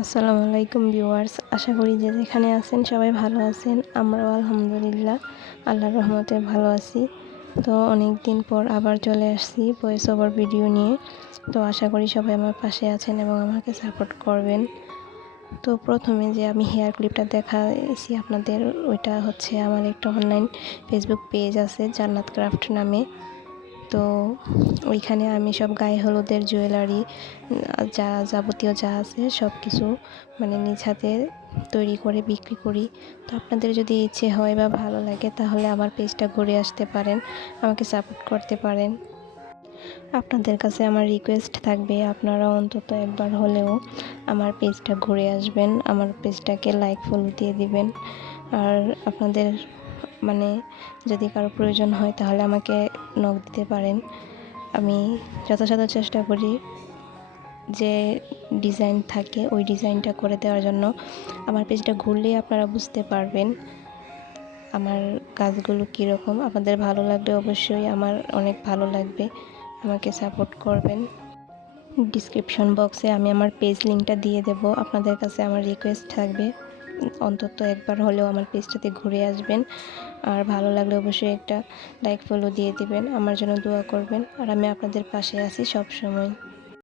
আসসালামু আলাইকুম ভিউয়ার্স, আশা করি যে যেখানে আছেন সবাই ভালো আছেন। আমরাও আলহামদুলিল্লাহ আল্লাহর রহমতে ভালো আছি। তো অনেক দিন পর আবার চলে আসছি ভয়েস ওভার ভিডিও নিয়ে। তো আশা করি সবাই আমার পাশে আছেন এবং আমাকে সাপোর্ট করবেন। তো প্রথমে যে আমি হেয়ার ক্লিপটা দেখাইছি আপনাদের, ওইটা হচ্ছে আমার একটা অনলাইন ফেসবুক পেজ আছে জান্নাত ক্রাফট নামে। তো ওইখানে আমি সব গায়ে হলুদের জুয়েলারি যা যাবতীয় যা আছে সব কিছু নিজ হাতে তৈরি করে বিক্রি করি। তো আপনাদের যদি ইচ্ছে হয় বা ভালো লাগে তাহলে আমার পেজটা ঘুরে আসতে পারেন, আমাকে সাপোর্ট করতে পারেন। আপনাদের কাছে আমার রিকোয়েস্ট থাকবে, আপনারা অন্তত একবার হলেও আমার পেজটা ঘুরে আসবেন, আমার পেজটাকে লাইক ফলো দিয়ে দিবেন। আর আপনাদের যদি কারো প্রয়োজন হয় তাহলে আমাকে নক দিতে পারেন। আমি যথাসাধ্য চেষ্টা করি যে ডিজাইন থাকে ওই ডিজাইনটা করে দেওয়ার জন্য। আমার পেজটা ঘুরলেই আপনারা বুঝতে পারবেন আমার কাজগুলো কীরকম। আপনাদের ভালো লাগলে অবশ্যই আমার অনেক ভালো লাগবে, আমাকে সাপোর্ট করবেন। ডিসক্রিপশন বক্সে আমি আমার পেজ লিঙ্কটা দিয়ে দেব। আপনাদের কাছে আমার রিকোয়েস্ট থাকবে অন্তত একবার হলেও আমার পেজটাতে ঘুরে আসবেন। আর ভালো লাগলে অবশ্যই একটা লাইক ফলো দিয়ে দিবেন, আমার জন্য দোয়া করবেন। আর আমি আপনাদের পাশে আছি সব সময়।